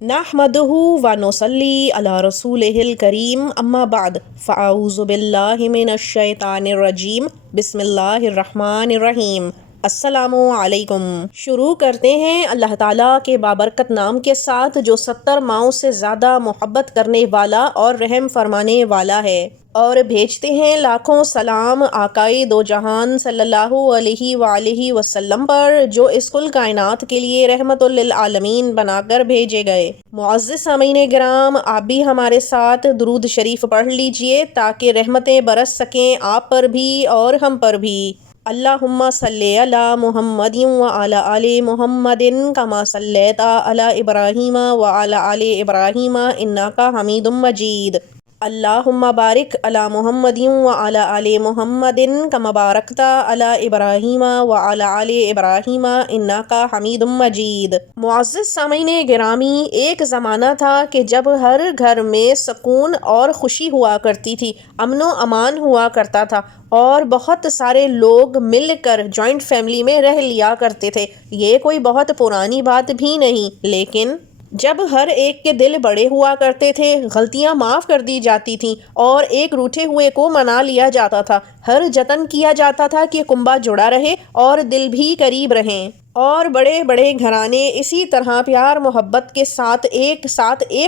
نحمدہ و نصلی علی رسولہ الکریم اما بعد فاعوذ باللہ من الشیطان الرجیم بسم اللہ الرحمن الرحیم۔ السلام علیکم۔ شروع کرتے ہیں اللہ تعالیٰ کے بابرکت نام کے ساتھ جو 70 ماؤں سے زیادہ محبت کرنے والا اور رحم فرمانے والا ہے، اور بھیجتے ہیں لاکھوں سلام آقائے دو جہان صلی اللہ علیہ وآلہ وسلم پر، جو اس کل کائنات کے لیے رحمت للعالمین بنا کر بھیجے گئے۔ معزز سامعین گرام، آپ بھی ہمارے ساتھ درود شریف پڑھ لیجئے تاکہ رحمتیں برس سکیں آپ پر بھی اور ہم پر بھی۔ اللہم صلی علی محمد وعلی آل محمد کما صلیت علی ابراہیم وعلی آل ابراہیم انک حمید مجید۔ اللہم بارک علی محمد وعلی آل محمد کما بارکت علی ابراہیم وعلی آل ابراہیم انک حمید مجید۔ معزز سامعین گرامی، ایک زمانہ تھا کہ جب ہر گھر میں سکون اور خوشی ہوا کرتی تھی، امن و امان ہوا کرتا تھا، اور بہت سارے لوگ مل کر جوائنٹ فیملی میں رہ لیا کرتے تھے۔ یہ کوئی بہت پرانی بات بھی نہیں، لیکن جب ہر ایک کے دل بڑے ہوا کرتے تھے، غلطیاں معاف کر دی جاتی تھیں اور ایک روٹھے ہوئے کو منا لیا جاتا تھا، ہر جتن کیا جاتا تھا کہ کنبہ جڑا رہے اور دل بھی قریب رہیں، اور بڑے بڑے گھرانے اسی طرح پیار محبت کے ساتھ ایک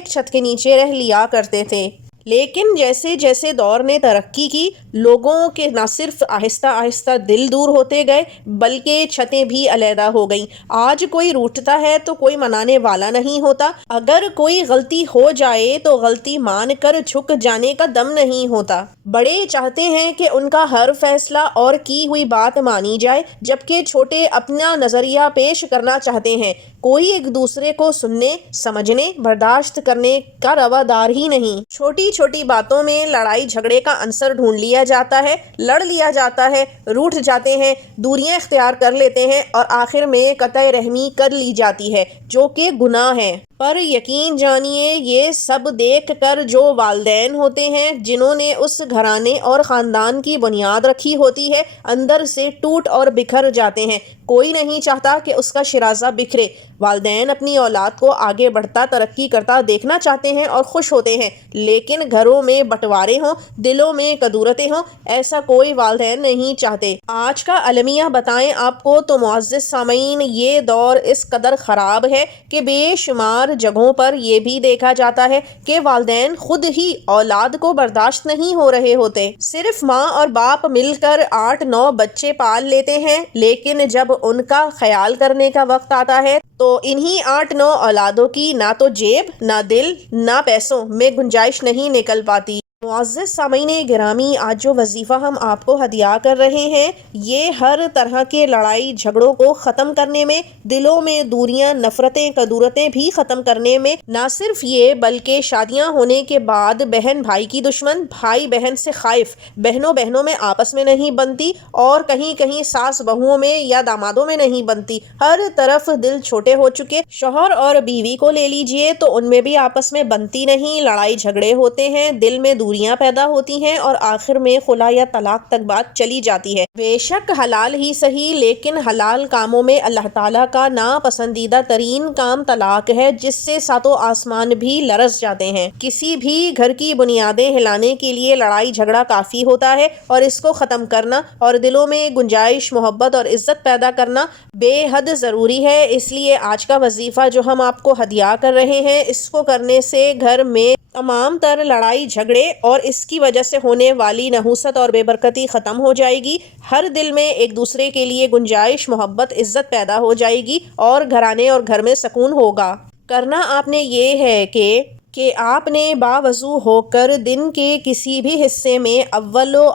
چھت کے نیچے رہ لیا کرتے تھے۔ لیکن جیسے جیسے دور نے ترقی کی، لوگوں کے نہ صرف آہستہ آہستہ دل دور ہوتے گئے بلکہ چھتیں بھی علیحدہ ہو گئیں۔ آج کوئی روٹھتا ہے تو کوئی منانے والا نہیں ہوتا، اگر کوئی غلطی ہو جائے تو غلطی مان کر جھک جانے کا دم نہیں ہوتا۔ بڑے چاہتے ہیں کہ ان کا ہر فیصلہ اور کی ہوئی بات مانی جائے، جبکہ چھوٹے اپنا نظریہ پیش کرنا چاہتے ہیں۔ کوئی ایک دوسرے کو سننے، سمجھنے، برداشت کرنے کا روادار ہی نہیں۔ چھوٹی چھوٹی باتوں میں لڑائی جھگڑے کا عنصر ڈھونڈ لیا جاتا ہے، لڑ لیا جاتا ہے، روٹھ جاتے ہیں، دوریاں اختیار کر لیتے ہیں، اور آخر میں قطع رحمی کر لی جاتی ہے، جو کہ گناہ ہے۔ پر یقین جانیے، یہ سب دیکھ کر جو والدین ہوتے ہیں جنہوں نے اس گھرانے اور خاندان کی بنیاد رکھی ہوتی ہے، اندر سے ٹوٹ اور بکھر جاتے ہیں۔ کوئی نہیں چاہتا کہ اس کا شیرازہ بکھرے۔ والدین اپنی اولاد کو آگے بڑھتا، ترقی کرتا دیکھنا چاہتے ہیں اور خوش ہوتے ہیں، لیکن گھروں میں بٹوارے ہوں، دلوں میں کدورتیں ہوں، ایسا کوئی والدین نہیں چاہتے۔ آج کا المیہ بتائیں آپ کو تو معزز سامعین، یہ دور اس قدر خراب ہے کہ بے شمار جگہوں پر یہ بھی دیکھا جاتا ہے کہ والدین خود ہی اولاد کو برداشت نہیں ہو رہے ہوتے۔ صرف ماں اور باپ مل کر 8-9 بچے پال لیتے ہیں، لیکن جب ان کا خیال کرنے کا وقت آتا ہے تو انہی 8-9 اولادوں کی نہ تو جیب، نہ دل، نہ پیسوں میں گنجائش نہیں نکل پاتی۔ معزز سامعین گرامی، آج جو وظیفہ ہم آپ کو ہدیہ کر رہے ہیں، یہ ہر طرح کے لڑائی جھگڑوں کو ختم کرنے میں، دلوں میں دوریاں، نفرتیں، کدورتیں بھی ختم کرنے میں، نہ صرف یہ بلکہ شادیاں ہونے کے بعد بہن بھائی کی دشمن، بھائی بہن سے خائف، بہنوں بہنوں میں آپس میں نہیں بنتی، اور کہیں کہیں ساس بہوؤں میں یا دامادوں میں نہیں بنتی، ہر طرف دل چھوٹے ہو چکے۔ شوہر اور بیوی کو لے لیجئے تو ان میں بھی آپس میں بنتی نہیں، لڑائی جھگڑے ہوتے ہیں، دل میں دوریاں پیدا ہوتی ہیں، اور آخر میں خلا یا طلاق تک بات چلی جاتی ہے۔ بے شک حلال ہی صحیح، لیکن حلال کاموں میں اللہ تعالیٰ کا ناپسندیدہ ترین کام طلاق ہے، جس سے ساتوں آسمان بھی لرز جاتے ہیں۔ کسی بھی گھر کی بنیادیں ہلانے کے لیے لڑائی جھگڑا کافی ہوتا ہے، اور اس کو ختم کرنا اور دلوں میں گنجائش، محبت اور عزت پیدا کرنا بے حد ضروری ہے۔ اس لیے آج کا وظیفہ جو ہم آپ کو ہدیہ کر رہے ہیں، اس کو کرنے سے گھر میں تمام تر لڑائی جھگڑے اور اس کی وجہ سے ہونے والی نحوست اور بے برکتی ختم ہو جائے گی۔ ہر دل میں ایک دوسرے کے لیے گنجائش، محبت، عزت پیدا ہو جائے گی، اور گھرانے اور گھر میں سکون ہوگا۔ کرنا آپ نے یہ ہے کہ آپ نے باوضو ہو کر دن کے کسی بھی حصے میں اول و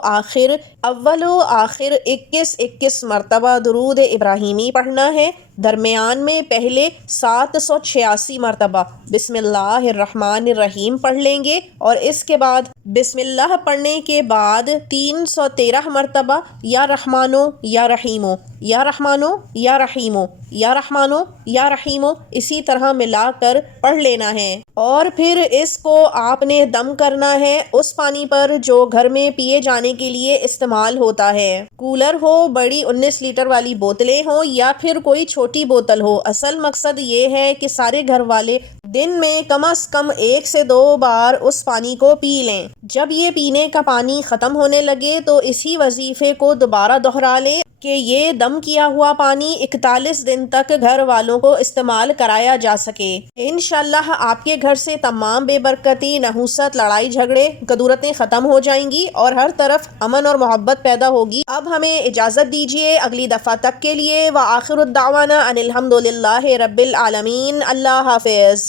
آخر 21 مرتبہ درود ابراہیمی پڑھنا ہے۔ درمیان میں پہلے 786 مرتبہ بسم اللہ الرحمن الرحیم پڑھ لیں گے، اور اس کے بعد بسم اللہ پڑھنے کے بعد 313 مرتبہ یا رحمانو یا رحیمو، یا رحمانو یا رحیمو، یا رحمانو یا رحیمو، اسی طرح ملا کر پڑھ لینا ہے۔ اور پھر اس کو آپ نے دم کرنا ہے اس پانی پر جو گھر میں پیے جانے کے لیے استعمال ہوتا ہے۔ کولر ہو، بڑی 19 لیٹر والی بوتلیں ہوں، یا پھر کوئی چھوٹی چھوٹی بوتل ہو۔ اصل مقصد یہ ہے کہ سارے گھر والے دن میں کم از کم 1 سے 2 بار اس پانی کو پی لیں۔ جب یہ پینے کا پانی ختم ہونے لگے تو اسی وظیفے کو دوبارہ دہرا لیں کہ یہ دم کیا ہوا پانی 41 دن تک گھر والوں کو استعمال کرایا جا سکے۔ انشاءاللہ آپ کے گھر سے تمام بے برکتی، نحوست، لڑائی جھگڑے، کدورتیں ختم ہو جائیں گی اور ہر طرف امن اور محبت پیدا ہوگی۔ اب ہمیں اجازت دیجیے، اگلی دفعہ تک کے لیے وآخر الدعوانا ان الحمدللہ رب العالمین۔ اللہ حافظ۔